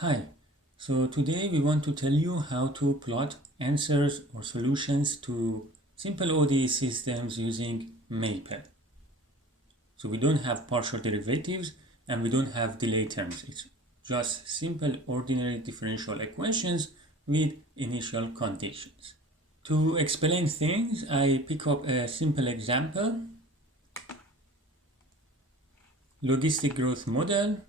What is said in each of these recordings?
Hi, so today we want to tell you how to plot answers or solutions to simple ODE systems using Maple. So we don't have partial derivatives and we don't have delay terms. It's just simple ordinary differential equations with initial conditions. To explain things, I pick up a simple example. Logistic growth model,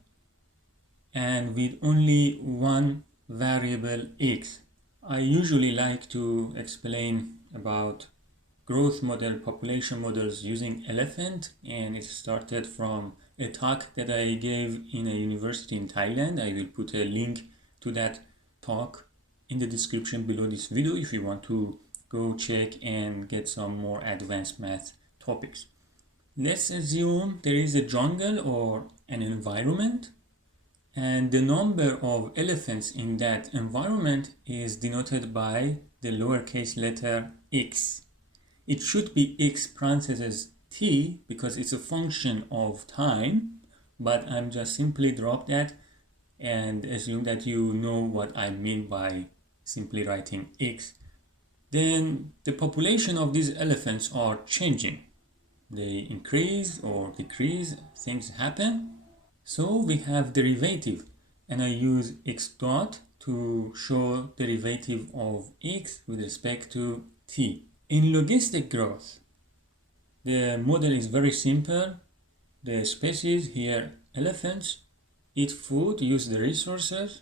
and with only one variable x. I usually like to explain about growth model, population models using elephant, and it started from a talk that I gave in a university in Thailand. I will put a link to that talk in the description below this video if you want to go check and get some more advanced math topics. Let's assume there is a jungle or an environment, and the number of elephants in that environment is denoted by the lowercase letter x. It should be x parentheses t because it's a function of time, but I'm just simply drop that and assume that you know what I mean by simply writing x. Then the population of these elephants are changing. They increase or decrease, things happen. So we have derivative, and I use x dot to show derivative of x with respect to t. In logistic growth, the model is very simple. The species here, elephants, eat food, use the resources.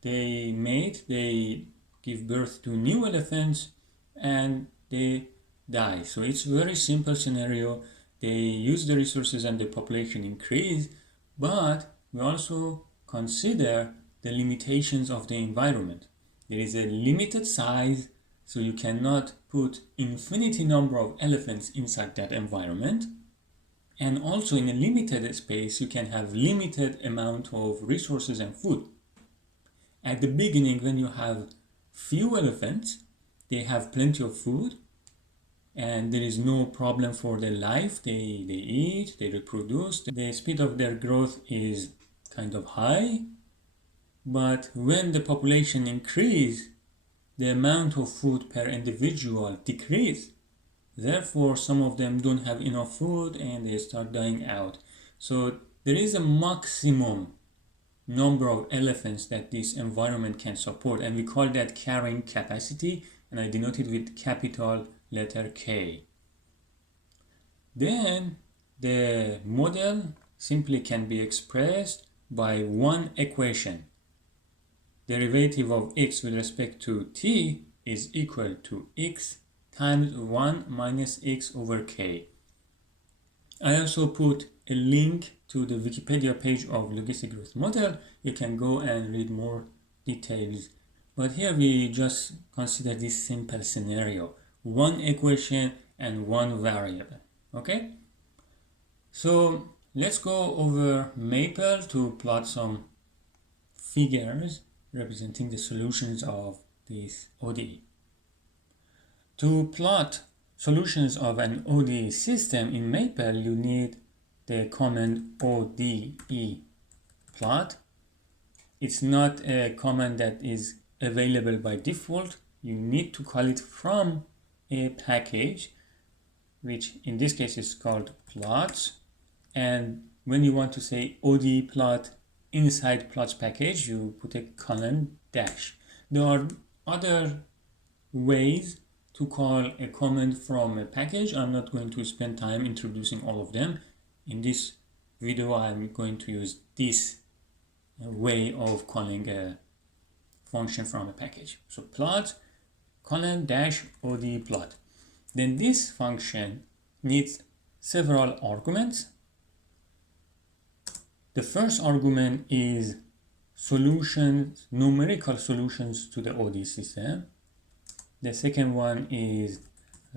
They mate, they give birth to new elephants, and they die. So it's a very simple scenario. They use the resources and the population increase, but we also consider the limitations of the environment. There is a limited size, so you cannot put infinity number of elephants inside that environment. And also in a limited space, you can have limited amount of resources and food. At the beginning, when you have few elephants, they have plenty of food, and there is no problem for their life. They eat, they reproduce. The speed of their growth is kind of high. But when the population increase, the amount of food per individual decrease. Therefore, some of them don't have enough food and they start dying out. So there is a maximum number of elephants that this environment can support, and we call that carrying capacity, and I denote it with capital letter K. Then the model simply can be expressed by one equation. Derivative of x with respect to t is equal to x times 1 minus x over k. I also put a link to the Wikipedia page of logistic growth model. You can go and read more details. But here we just consider this simple scenario. One equation and one variable. Okay? So let's go over Maple to plot some figures representing the solutions of this ODE. To plot solutions of an ODE system in Maple, you need the command ODE plot. It's not a command that is available by default. You need to call it from a package, which in this case is called plots. And when you want to say ODE plot inside plots package, you put a colon dash. There are other ways to call a command from a package. I'm not going to spend time introducing all of them. In this video, I'm going to use this way of calling a function from a package. So plot colon dash ODE plot. Then this function needs several arguments. The first argument is solutions, numerical solutions to the ODE system. The second one is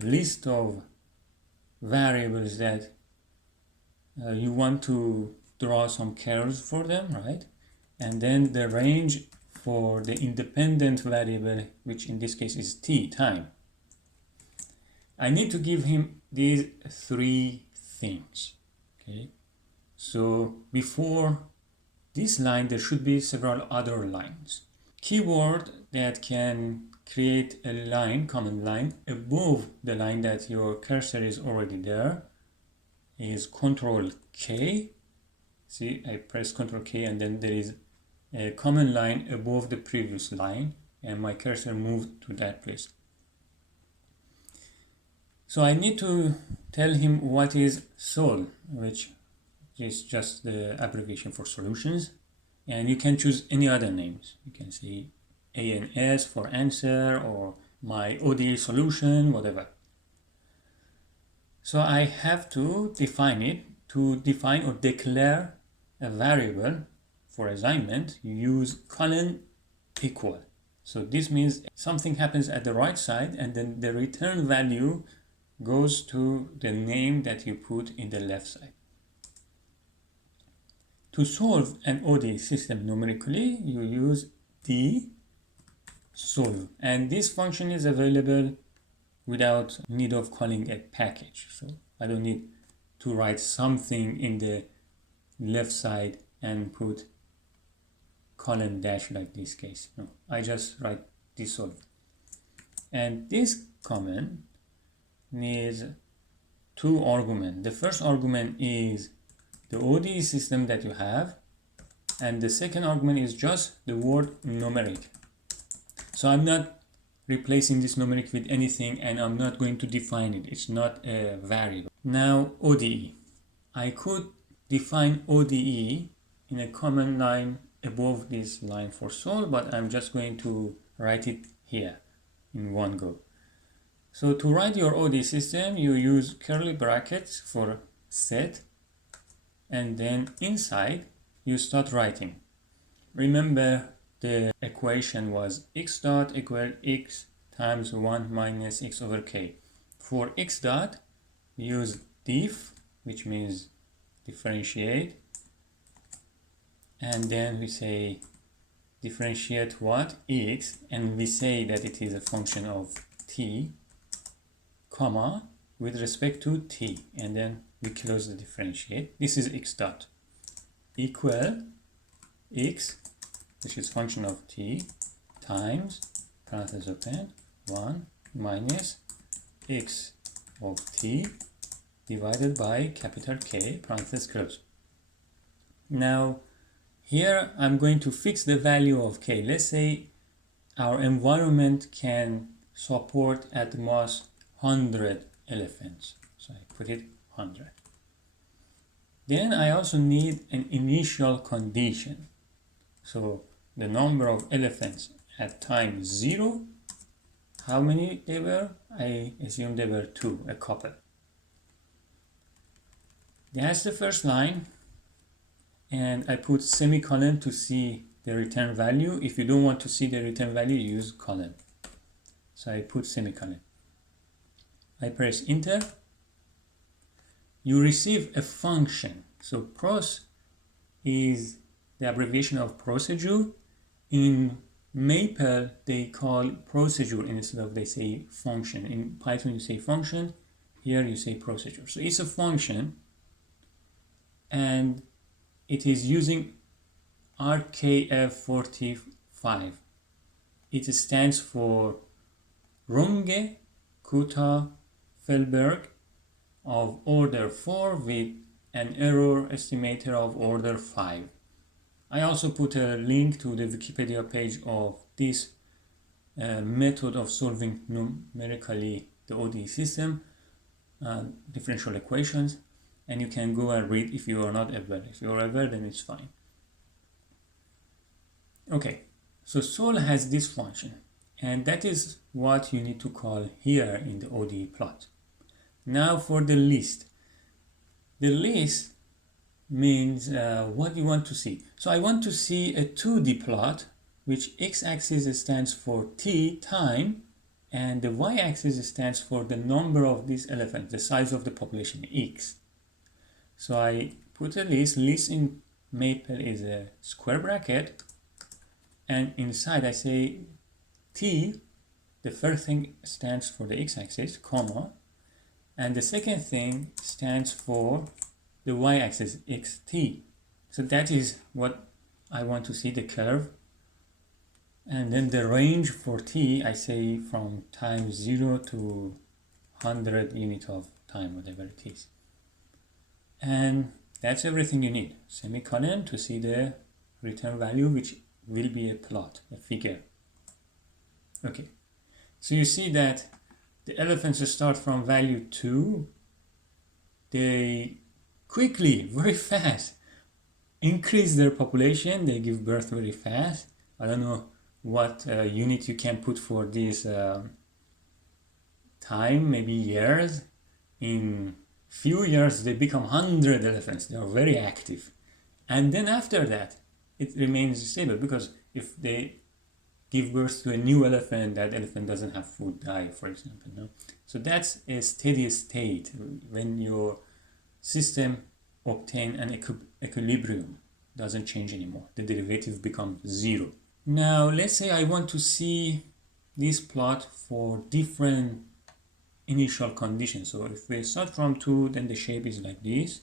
a list of variables that you want to draw some curves for them, right? And then the range for the independent variable, which in this case is t, time. I need to give him these three things, okay? So before this line, there should be several other lines. Keyword that can create a line, command line, above the line that your cursor is already there is Control K. See, I press Control K and then there is a command line above the previous line and my cursor moved to that place. So I need to tell him what is SOL, which is just the abbreviation for solutions. And you can choose any other names. You can say ANS for answer or my ODE solution, whatever. So I have to define it. To define or declare a variable for assignment, you use colon equal. So this means something happens at the right side and then the return value goes to the name that you put in the left side. To solve an ODE system numerically, you use dsolve, and this function is available without need of calling a package. So I don't need to write something in the left side and put colon dash like this case. No, I just write dsolve. And this command needs two arguments. The first argument is the ODE system that you have, and the second argument is just the word numeric. So I'm not replacing this numeric with anything and I'm not going to define it. It's not a variable. Now ODE. I could define ODE in a command line above this line for SOL, but I'm just going to write it here in one go. So to write your ODE system, you use curly brackets for set, and then inside you start writing. Remember the equation was x dot equal x times 1 minus x over k. For x dot, use diff, which means differentiate, and then we say differentiate what? X, and we say that it is a function of t, comma, with respect to t, and then we close the differentiate. This is x dot equal x, which is function of t, times, parenthesis open, 1 minus x of t divided by capital K, parenthesis close. Now here I'm going to fix the value of k. Let's say our environment can support at most 100 elephants. So I put it 100. Then I also need an initial condition. So the number of elephants at time 0, how many they were? I assume they were 2, a couple. That's the first line, and I put semicolon to see the return value. If you don't want to see the return value, you use colon. So I put semicolon. I press enter. You receive a function. So pros is the abbreviation of procedure. In Maple, they call procedure instead of they say function. In Python, you say function. Here, you say procedure. So it's a function, and it is using RKF45. It stands for Runge-Kutta-Fehlberg of order 4 with an error estimator of order 5. I also put a link to the Wikipedia page of this method of solving numerically the ODE system, differential equations, and you can go and read if you are not aware. If you are aware, then it's fine. Okay, so SOL has this function, and that is what you need to call here in the ODE plot. Now for the list. The list means what you want to see. So I want to see a 2D plot, which x-axis stands for t, time, and the y-axis stands for the number of these elephants, the size of the population, x. So I put a list. List in Maple is a square bracket, and inside I say t, the first thing stands for the x-axis, comma, and the second thing stands for the y-axis, xt. So that is what I want to see the curve, and then the range for t, I say from time 0 to 100 unit of time, whatever it is. And that's everything you need. Semicolon to see the return value, which will be a plot, a figure. Okay, so you see that the elephants start from value 2. They quickly, very fast, increase their population. They give birth very fast. I don't know what unit you can put for this time, maybe years. In few years they become 100 elephants. They are very active, and then after that it remains stable, because if they give birth to a new elephant, that elephant doesn't have food, die, for example. No? So that's a steady state when your system obtain an equilibrium, doesn't change anymore. The derivative becomes 0. Now let's say I want to see this plot for different initial conditions. So if we start from 2, then the shape is like this.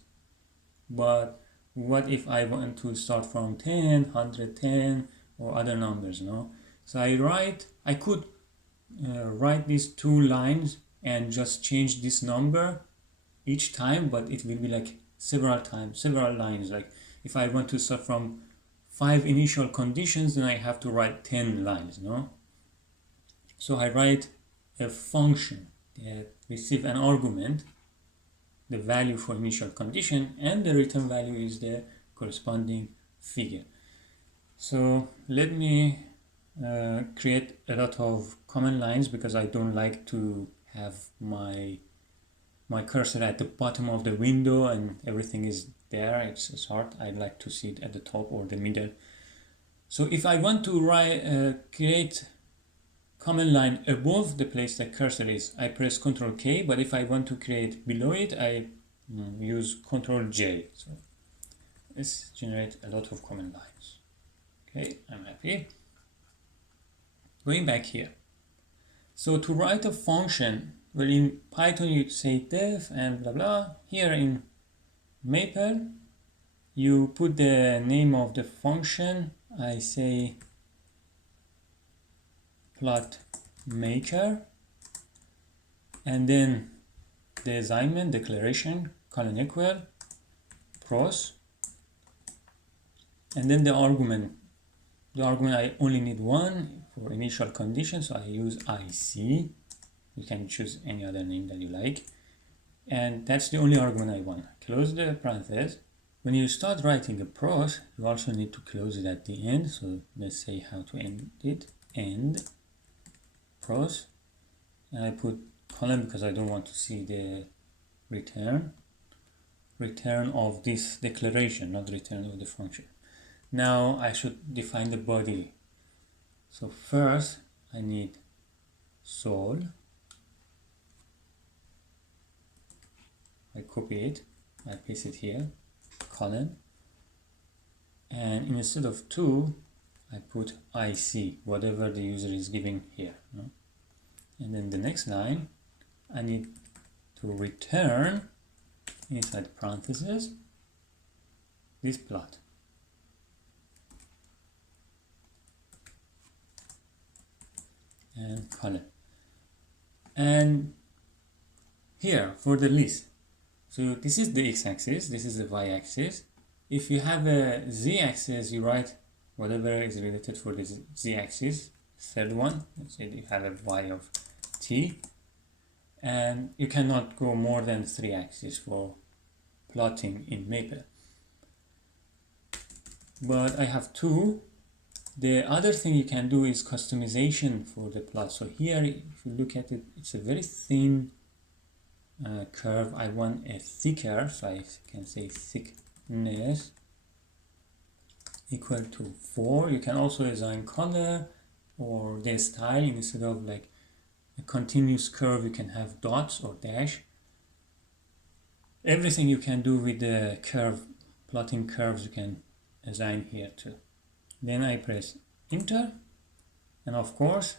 But what if I want to start from 10, 110, or other numbers, no? So I could write these 2 lines and just change this number each time, but it will be like several times, several lines. Like if I want to start from 5 initial conditions, then I have to write 10 lines, no? So I write a function that receives an argument, the value for initial condition, and the return value is the corresponding figure. So let me create a lot of command lines, because I don't like to have my cursor at the bottom of the window and everything is there. It's hard. I like to see it at the top or the middle. So if I want to create command line above the place the cursor is, I press Ctrl K, but if I want to create below it, I use Ctrl J. So this generates a lot of command lines. Okay, I'm happy. Going back here. So to write a function, well, in Python you say def and blah blah. Here in Maple, you put the name of the function. I say plot maker, and then the assignment declaration colon equal pros, and then the argument. The argument, I only need 1 for initial condition, so I use IC. You can choose any other name that you like, and that's the only argument I want. Close the parenthesis. When you start writing a pros, you also need to close it at the end. So let's say how to end it. End pros, and I put colon because I don't want to see the return of this declaration, not return of the function. Now I should define the body. So first I need sol. I copy it, I paste it here, colon, and instead of 2 I put IC, whatever the user is giving here, no? And then the next line I need to return inside parentheses this plot. And colon. And here for the list, so this is the x-axis, this is the y-axis. If you have a z-axis, you write whatever is related for this z-axis, third one. Let's say you have a y of t, and you cannot go more than 3 axes for plotting in Maple. But I have 2. The other thing you can do is customization for the plot. So here, if you look at it, it's a very thin curve. I want a thicker, so I can say thickness equal to 4. You can also assign color or the style. Instead of like a continuous curve, you can have dots or dash. Everything you can do with the curve, plotting curves, you can assign here too. Then I press enter, and of course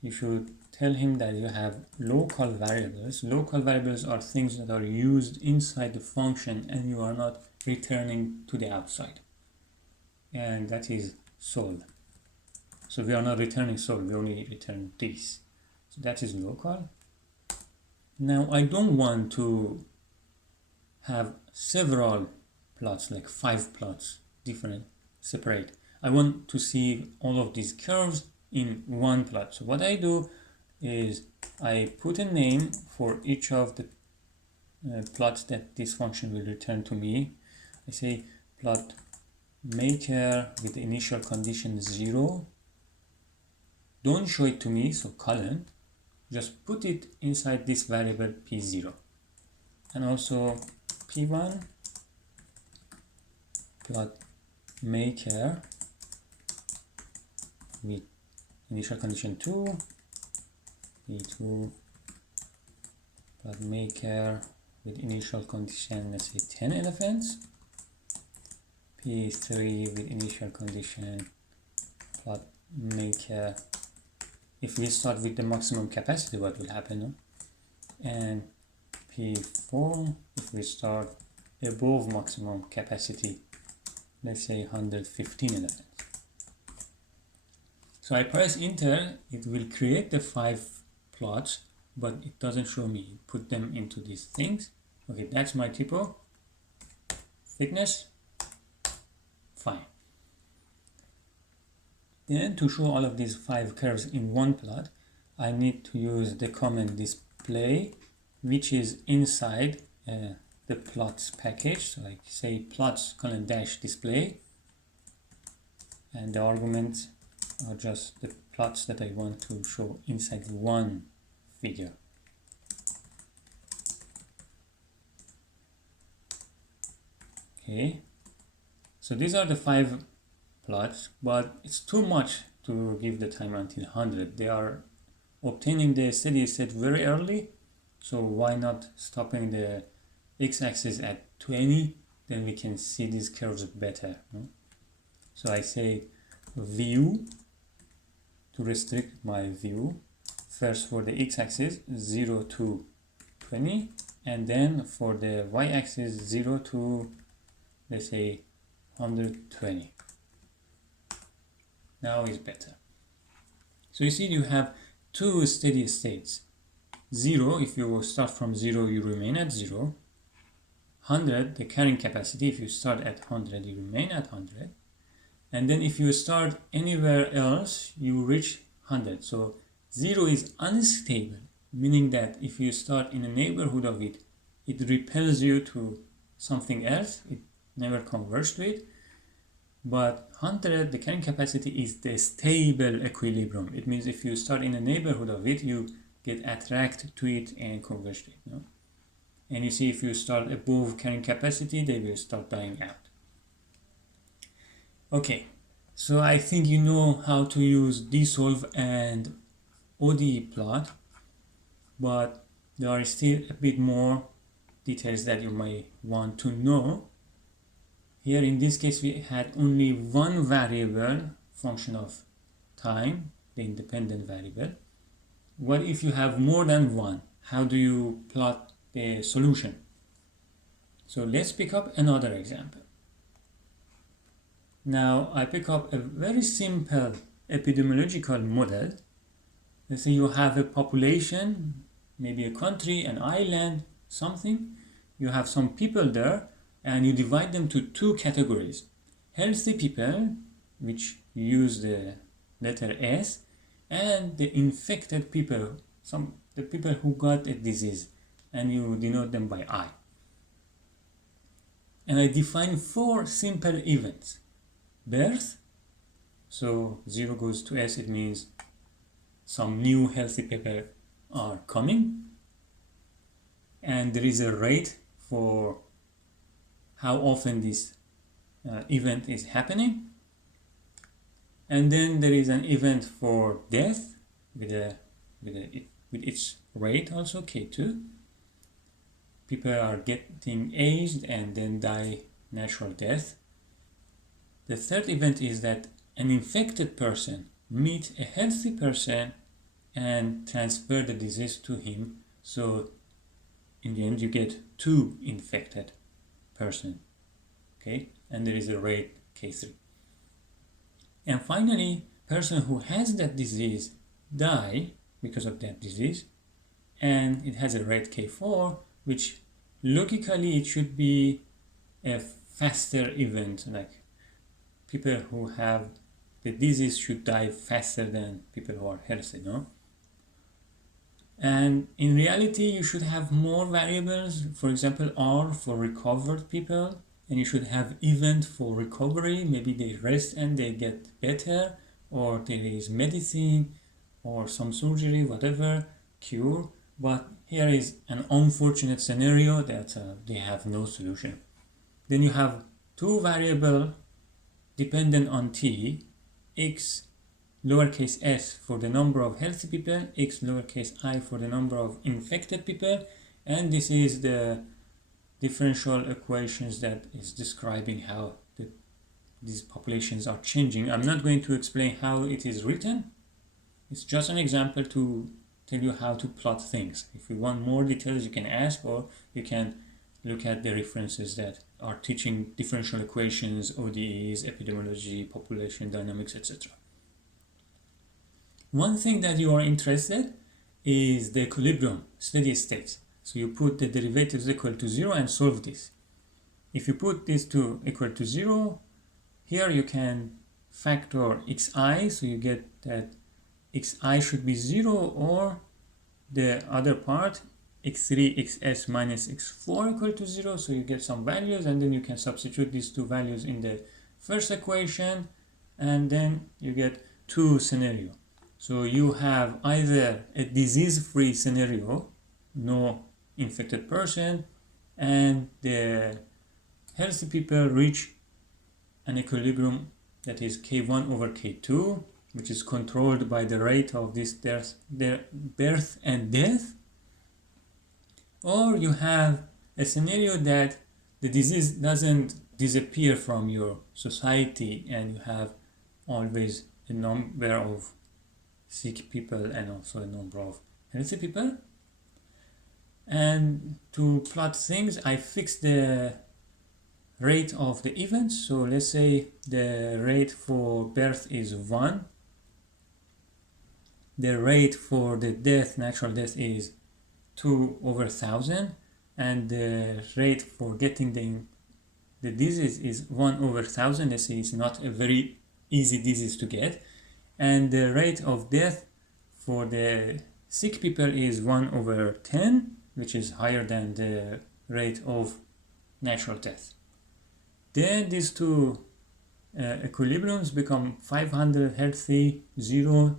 you should tell him that you have local variables. Local variables are things that are used inside the function and you are not returning to the outside. and that is solve. So we are not returning solve, we only return this. So that is local. Now I don't want to have several plots, like 5 plots, different, separate. I want to see all of these curves in one plot. So what I do is I put a name for each of the plots that this function will return to me. I say plot maker with the initial condition 0. Don't show it to me, so colon. Just put it inside this variable p0. And also p1 plot maker with initial condition 2, p2 plot maker with initial condition, let's say 10 elephants, p3 with initial condition plot maker. If we start with the maximum capacity, what will happen? No? And p4 if we start above maximum capacity, let's say 115 elephants. So I press enter, it will create the 5 plots, but it doesn't show me. Put them into these things. Okay, that's my typo. Thickness, fine. Then to show all of these 5 curves in one plot, I need to use the command display, which is inside the plots package. So I say plots :dash display, and the arguments are just the plots that I want to show inside one figure. Okay, so these are the 5 plots, but it's too much to give the time until 100. They are obtaining the steady state very early, so why not stopping the x-axis at 20? Then we can see these curves better. No? So I say view to restrict my view. First for the x-axis 0 to 20, and then for the y-axis 0 to, let's say, 120. Now is better. So you see you have 2 steady states. 0, if you start from 0, you remain at 0. 100, the carrying capacity, if you start at 100, you remain at 100. And then if you start anywhere else, you reach 100. So 0 is unstable, meaning that if you start in a neighborhood of it, it repels you to something else. It never converges to it. But 100, the carrying capacity is the stable equilibrium. It means if you start in a neighborhood of it, you get attracted to it and converge to it. No? And you see if you start above carrying capacity, they will start dying out. Okay, so I think you know how to use dsolve and ODE plot, but there are still a bit more details that you may want to know. Here in this case we had only one variable, function of time, the independent variable. What if you have more than one? How do you plot the solution? So let's pick up another example. Now I pick up a very simple epidemiological model. Let's say you have a population, maybe a country, an island, something. You have some people there, and you divide them to 2 categories. Healthy people, which use the letter S, and the infected people, the people who got a disease, and you denote them by I. And I define 4 simple events. Birth, so 0 goes to S, it means some new healthy people are coming, and there is a rate for how often this event is happening. And then there is an event for death with its rate also, K2. People are getting aged and then die natural death. The third event is that an infected person meets a healthy person and transfer the disease to him. So in the end you get 2 infected person. Okay, and there is a rate K3. And finally, person who has that disease die because of that disease, and it has a rate k4, which logically it should be a faster event, like people who have the disease should die faster than people who are healthy, no? And in reality, you should have more variables, for example, R for recovered people, and you should have event for recovery. Maybe they rest and they get better, or there is medicine, or some surgery, whatever, cure. But here is an unfortunate scenario that they have no solution. Then you have two variables dependent on t, x lowercase s for the number of healthy people, x lowercase I for the number of infected people, and this is the differential equations that is describing how these populations are changing. I'm not going to explain how it is written. It's just an example to tell you how to plot things. If you want more details, you can ask, or you can look at the references that are teaching differential equations, ODEs, epidemiology, population dynamics, etc. One thing that you are interested is the equilibrium, steady states. So you put the derivatives equal to 0 and solve this. If you put this to equal to 0, here you can factor xi, so you get that xi should be 0, or the other part, x3, xs minus x4 equal to 0, so you get some values, and then you can substitute these two values in the first equation, and then you get two scenarios. So you have either a disease-free scenario, no infected person, and the healthy people reach an equilibrium that is k1 over k2, which is controlled by the rate of this birth and death. Or you have a scenario that the disease doesn't disappear from your society, and you have always a number of sick people and also a number of healthy people. And to plot things, I fix the rate of the events. So let's say the rate for birth is 1. The rate for the death, natural death, is 2 over 1,000. And the rate for getting the disease is 1 over 1,000. Let's say it's not a very easy disease to get. And the rate of death for the sick people is 1 over 10, which is higher than the rate of natural death. Then these two equilibriums become 500 healthy, 0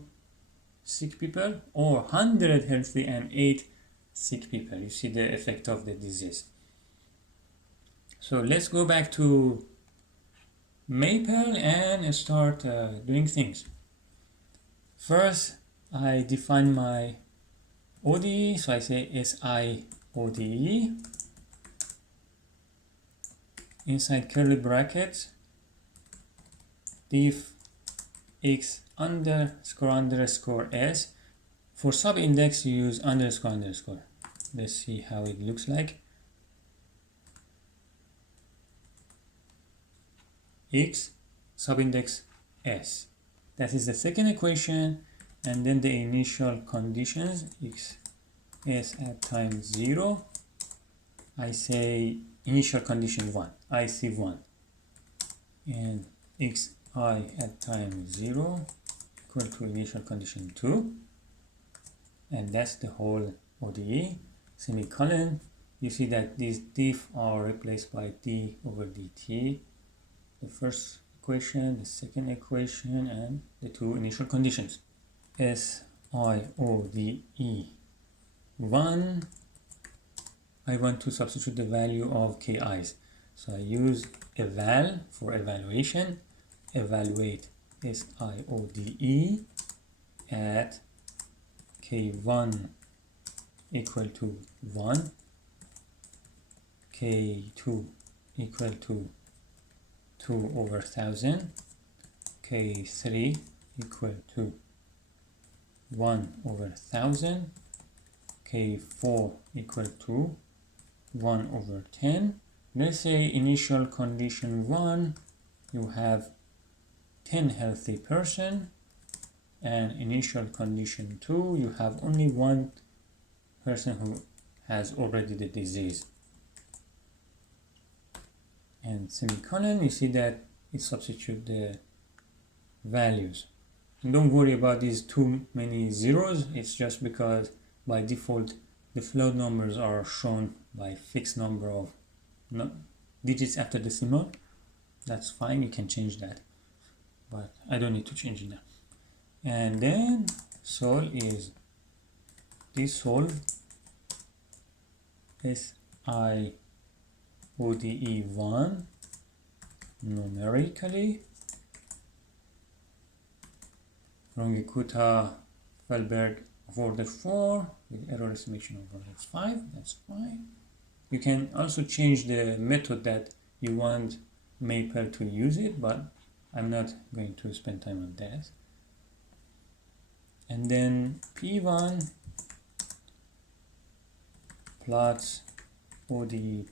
sick people, or 100 healthy and 8 sick people. You see the effect of the disease. So let's go back to Maple and start doing things. First, I define my ODE, so I say SI ODE. Inside curly brackets, diff x underscore s. For subindex, you use underscore. Let's see how it looks like. X subindex s. That is the second equation, and then the initial conditions, x s at time 0. I say initial condition 1, I see 1, and xi at time 0 equal to initial condition 2, and that's the whole ODE. Semicolon. You see that these diff are replaced by d over dt, the first equation, the second equation, and the two initial conditions. SIODE 1, I want to substitute the value of ki's. So I use eval for evaluation. Evaluate SIODE at k1 equal to 1, k2 equal to 2 over 1,000, k3 equal to 1 over 1,000, k4 equal to 1 over 10. Let's say initial condition 1, you have 10 healthy person, and initial condition 2, you have only one person who has already the disease. And semicolon, you see that it substitutes the values. And don't worry about these too many zeros, it's just because by default the float numbers are shown by fixed number of digits after decimal. That's fine, you can change that, but I don't need to change it now. And then solve is this solve SIODE1 numerically, Runge-Kutta-Fehlberg of order 4 with error estimation of order 5. That's fine. You can also change the method that you want Maple to use it, but I'm not going to spend time on that. And then P1 plots ODE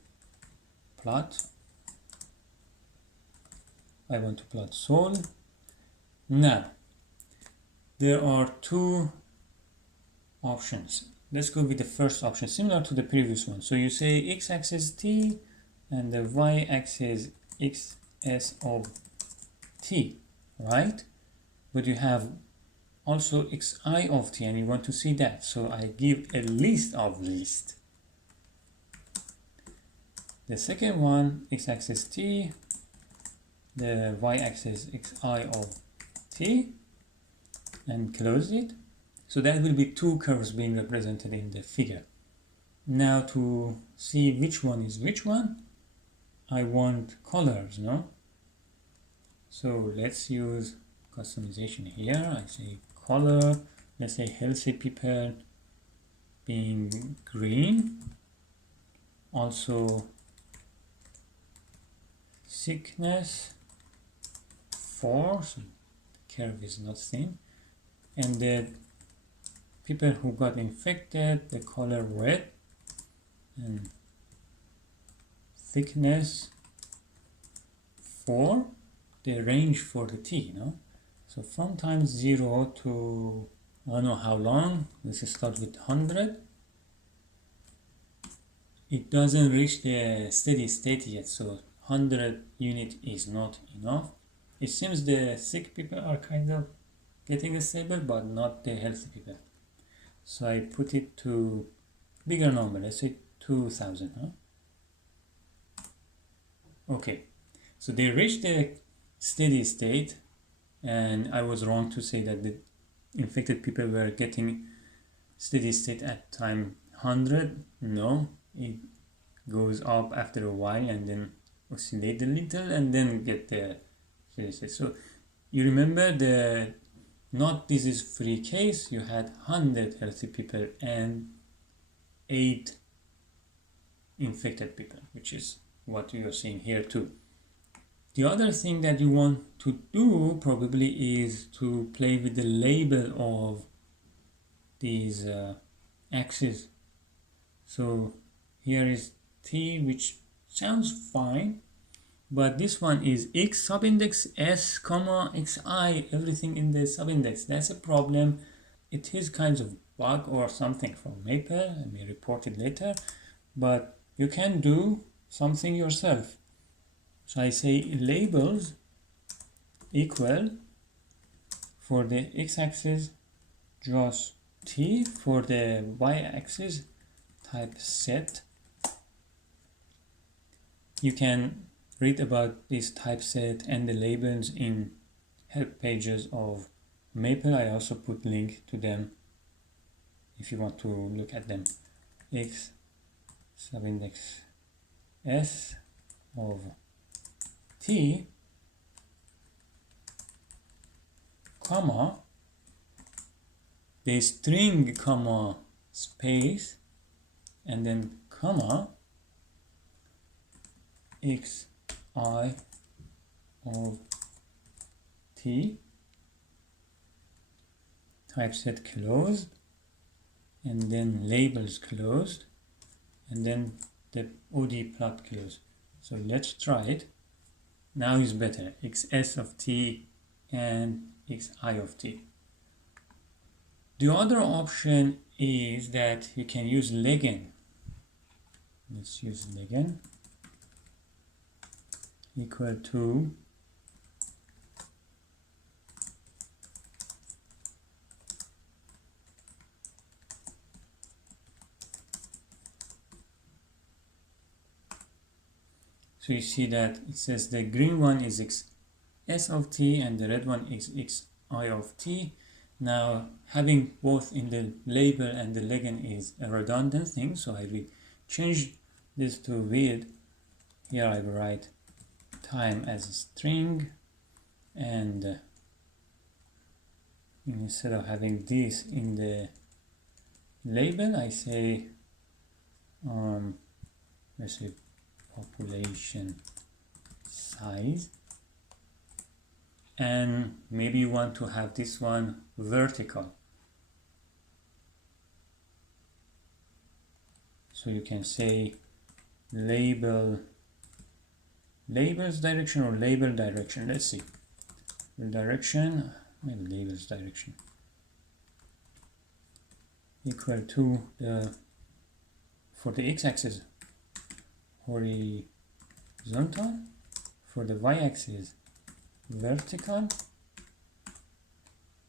plot. I want to plot solve. Now there are two options. Let's go with the first option, similar to the previous one. So you say x-axis t and the y-axis xs of t, right? But you have also xi of t and you want to see that. So I give a list of list. The second one, x-axis t, the y-axis xi of t, and close it. So that will be two curves being represented in the figure. Now to see which one is which one, I want colors, no? So let's use customization here. I say color, let's say healthy people being green. Also sickness 4, so the curve is not same. And the people who got infected, the color red, and thickness 4, the range for the t, no? So from times 0 to I don't know how long, let's start with 100. It doesn't reach the steady state yet, so 100 unit is not enough. It seems the sick people are kind of getting stable, but not the healthy people. So I put it to bigger number, let's say 2000, huh? Okay, so they reached the steady state, and I was wrong to say that the infected people were getting steady state at time 100. No, it goes up after a while and then oscillate a little and then get the steady state. So you remember the not disease-free case, you had 100 healthy people and 8 infected people, which is what you are seeing here too. The other thing that you want to do probably is to play with the label of these axes. So here is t, which sounds fine, but this one is x subindex s comma xi, everything in the subindex. That's a problem. It is kind of bug or something from Maple. I may report it later, but you can do something yourself. So I say labels equal for the x-axis just t, for the y-axis typeset. You can read about this typeset and the labels in help pages of Maple. I also put link to them if you want to look at them. X subindex s of t, comma, the string, comma, space, and then comma, xi of t, typeset closed, and then labels closed, and then the OD plot closed. So let's try it. Now is better. Xs of t and xi of t. The other option is that you can use Legend. Let's use Legend equal to so you see that it says the green one is xs of t and the red one is xi of t. Now having both in the label and the Legend is a redundant thing, so I will change this to with. Here I will write time as a string, and instead of having this in the label, I say let's say population size, and maybe you want to have this one vertical, so you can say labels direction or label direction. Let's see, direction, maybe labels direction equal to the, for the x-axis horizontal, for the y-axis vertical.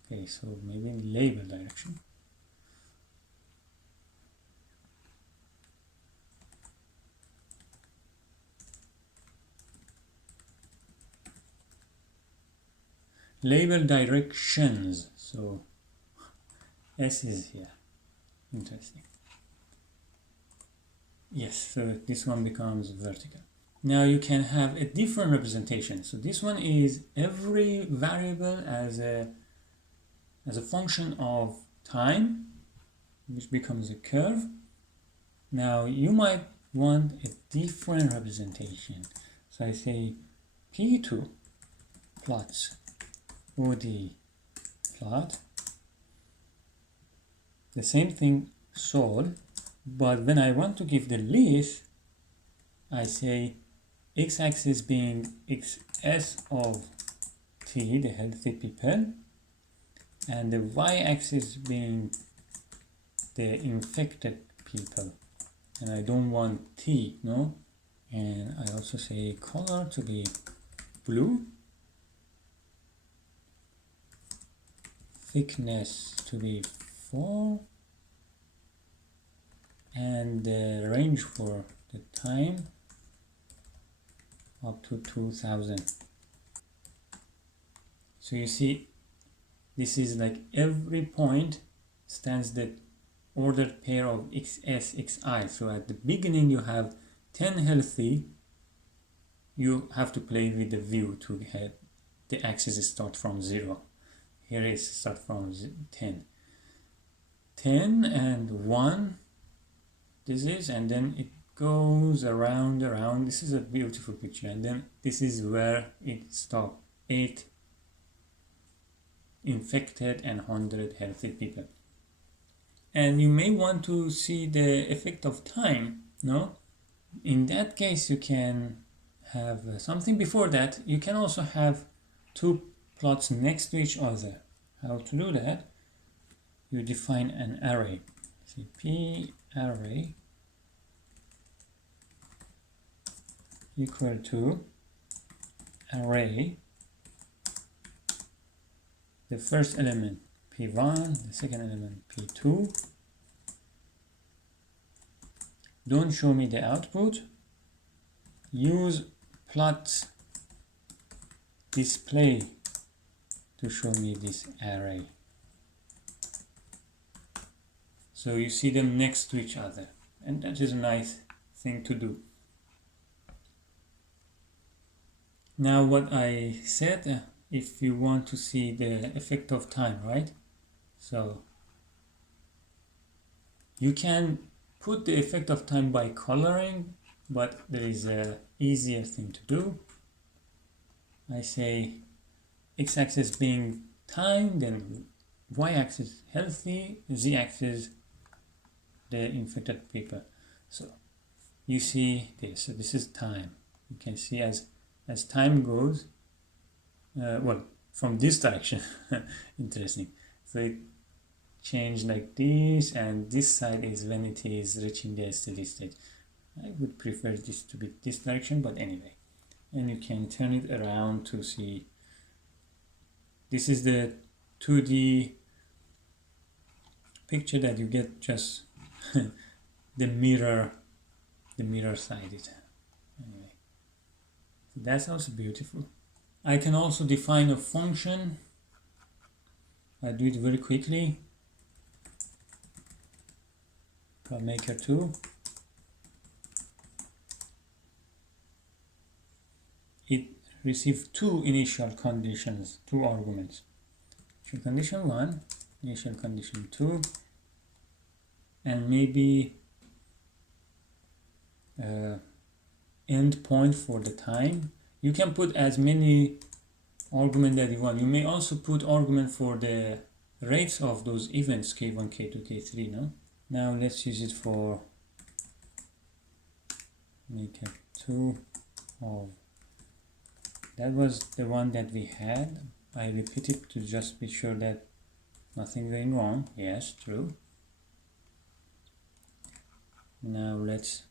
Okay, so maybe label direction. Label directions, so S is here. Interesting. Yes, so this one becomes vertical. Now you can have a different representation. So this one is every variable as a function of time, which becomes a curve. Now you might want a different representation. So I say P2 plots OD plot, the same thing sol, but when I want to give the list, I say x-axis being xs of t, the healthy people, and the y-axis being the infected people, and I don't want t, no? And I also say color to be blue, thickness to be 4, and the range for the time up to 2000. So you see, this is like every point stands the ordered pair of xs, xi. So at the beginning you have 10 healthy, you have to play with the view to get the axis start from 0. Here is start from 10. 10 and 1, this is, and then it goes around. This is a beautiful picture, and then this is where it stops. 8 infected and 100 healthy people. And you may want to see the effect of time, no? In that case you can have something before that. You can also have two plots next to each other. How to do that? You define an array. See, P array equal to array, the first element P1, the second element P2. Don't show me the output. Use plot display to show me this array. So you see them next to each other, and that is a nice thing to do. Now what I said, if you want to see the effect of time, right? So you can put the effect of time by coloring, but there is a easier thing to do. I say x-axis being time, then y-axis healthy, z-axis the infected people. So you see this. So this is time. You can see as time goes, well, from this direction. Interesting. So it changed like this, and this side is when it is reaching the steady state. I would prefer this to be this direction, but anyway. And you can turn it around to see. This is the 2D picture that you get, just the mirror sided. Anyway, so that's also beautiful. I can also define a function. I'll do it very quickly. Maker 2. It receives two initial conditions, two arguments. Initial condition 1, initial condition 2, and maybe end point for the time. You can put as many arguments that you want. You may also put argument for the rates of those events, k1, k2, k3, no? Now let's use it for maker 2 of, that was the one that we had. I repeat it to just be sure that nothing going wrong. Yes, true. Now let's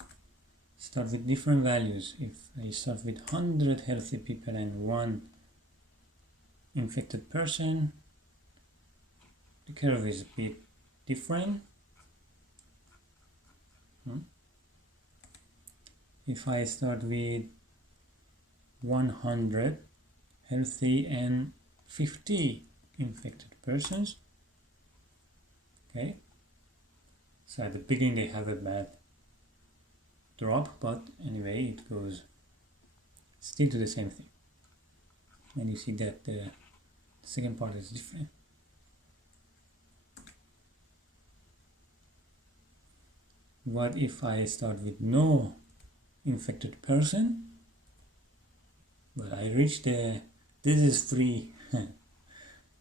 start with different values. If I start with 100 healthy people and 1 infected person, the curve is a bit different. If I start with 100 healthy and 50 infected persons, okay, so at the beginning they have a bad drop, but anyway it goes still to the same thing, and you see that the second part is different. What if I start with no infected person? Well, I reach the this is free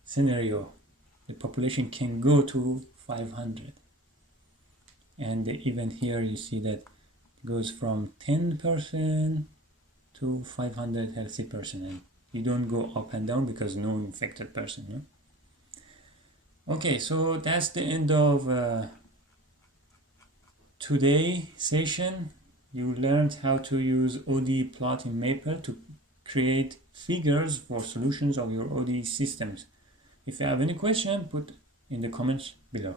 scenario. The population can go to 500, and the event here you see that it goes from 10% to 500 healthy person, and you don't go up and down because no infected person, no? Okay, so that's the end of today's session. You learned how to use ODE plot in Maple to create figures for solutions of your ODE systems. If you have any question, put in the comments below.